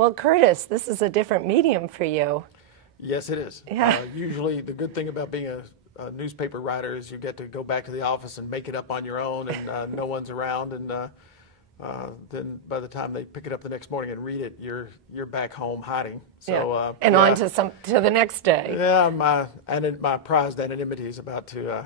Well, Curtis, this is a different medium for you. Yes, it is. Yeah. Usually the good thing about being a newspaper writer is you get to go back to the office and make it up on your own, and no one's around, and then by the time they pick it up the next morning and read it, you're back home hiding. So and on to the next day. Yeah, my prized anonymity is about to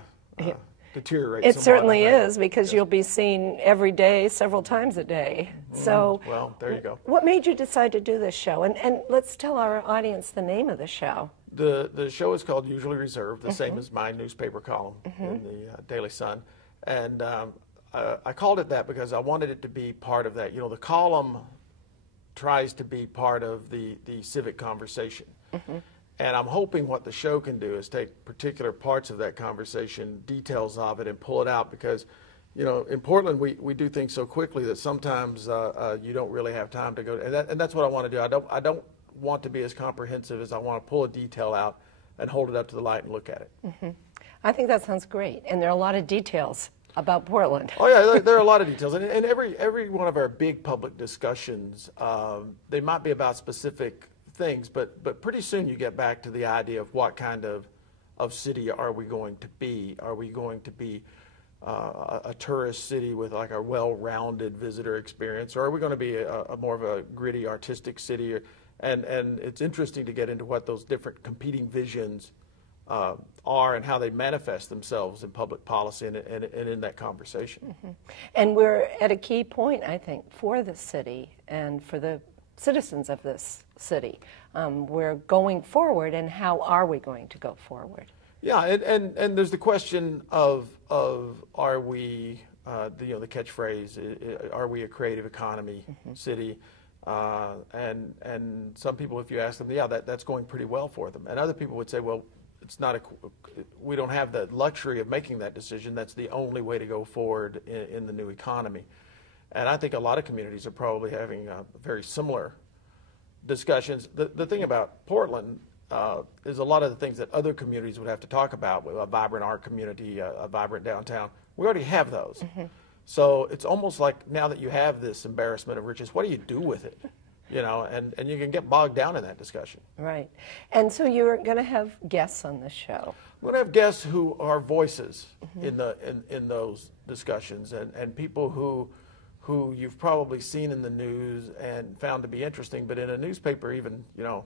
deteriorate. It certainly is, because you'll be seen every day, several times a day. So, well, there you go. What made you decide to do this show? And let's tell our audience the name of the show. The show is called Usually Reserved, the same as my newspaper column in the Daily Sun, and I called it that because I wanted it to be part of that. You know, the column tries to be part of the civic conversation. And I'm hoping what the show can do is take particular parts of that conversation, details of it, and pull it out, because, you know, in Portland we do things so quickly that sometimes you don't really have time to go, and that's what I want to do. I don't want to be as comprehensive as I want to pull a detail out and hold it up to the light and look at it. I think that sounds great, and there are a lot of details about Portland. Oh yeah, there are a lot of details, and every one of our big public discussions, they might be about specific things, but pretty soon you get back to the idea of what kind of city are we going to be? Are we going to be a tourist city with like a well-rounded visitor experience, or are we going to be a more of a gritty artistic city? And it's interesting to get into what those different competing visions are and how they manifest themselves in public policy and in that conversation. And we're at a key point, I think, for the city and for the citizens of this city. We're going forward, and how are we going to go forward? Yeah, and there's the question of are we, the catchphrase, are we a creative economy city? And some people, if you ask them, yeah, that's going pretty well for them. And other people would say, well, it's not we don't have the luxury of making that decision. That's the only way to go forward in the new economy. And I think a lot of communities are probably having very similar discussions. The thing about Portland is a lot of the things that other communities would have to talk about, with a vibrant art community, a vibrant downtown. We already have those. So it's almost like now that you have this embarrassment of riches, what do you do with it? You know, and you can get bogged down in that discussion. Right. And so you're going to have guests on this show. We're going to have guests who are voices in those discussions, and people who you've probably seen in the news and found to be interesting, but in a newspaper, even, you know,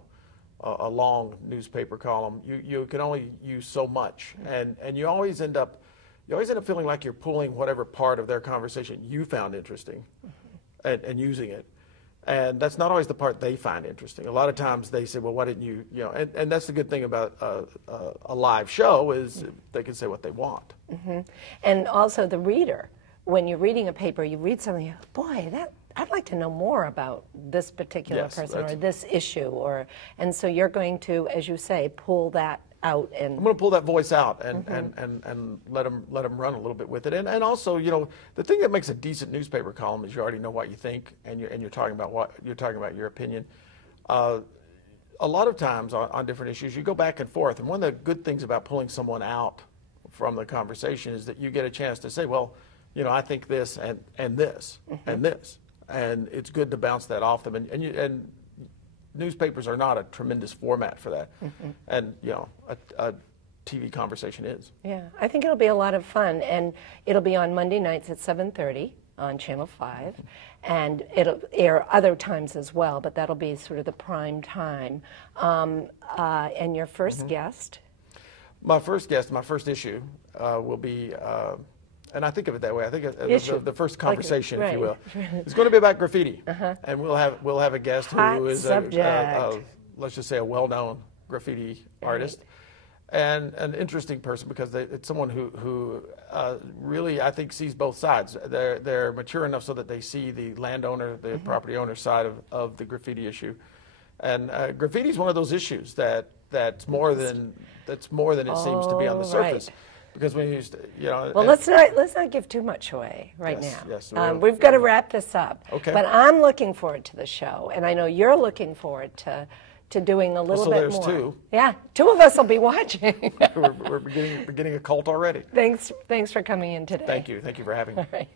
a long newspaper column, you can only use so much, and you always end up feeling like you're pulling whatever part of their conversation you found interesting and using it. And that's not always the part they find interesting. A lot of times they say, well, why didn't you, you know, and that's the good thing about a live show is they can say what they want. And also the reader, when you're reading a paper, you read something, you go, boy, I'd like to know more about this particular person or this issue, and so you're going to, as you say, pull that out. And I'm going to pull that voice out and let them run a little bit with it. And also, you know, the thing that makes a decent newspaper column is you already know what you think, and you're talking about your opinion. A lot of times on different issues, you go back and forth. And one of the good things about pulling someone out from the conversation is that you get a chance to say, well, you know, I think this and this and this, and it's good to bounce that off them. And newspapers are not a tremendous format for that, and you know, a TV conversation is. Yeah, I think it'll be a lot of fun, and it'll be on Monday nights at 7:30 on Channel 5, and it'll air other times as well, but that'll be sort of the prime time. And your first guest? My first guest, my first issue, will be. And I think of it that way. I think of the first conversation, if you will. It's going to be about graffiti, and we'll have a guest who is let's just say a well-known graffiti artist, and an interesting person because it's someone who really, I think, sees both sides. They're mature enough so that they see the landowner, the property owner side of the graffiti issue, and graffiti is one of those issues that's more than it seems to be on the surface. Because when you used to, you know, well, let's not give too much away now. Yes, we've got to wrap this up. Okay. But I'm looking forward to the show, and I know you're looking forward to doing a little bit more. So there's two. Yeah, two of us will be watching. we're beginning a cult already. Thanks for coming in today. Thank you for having me. All right.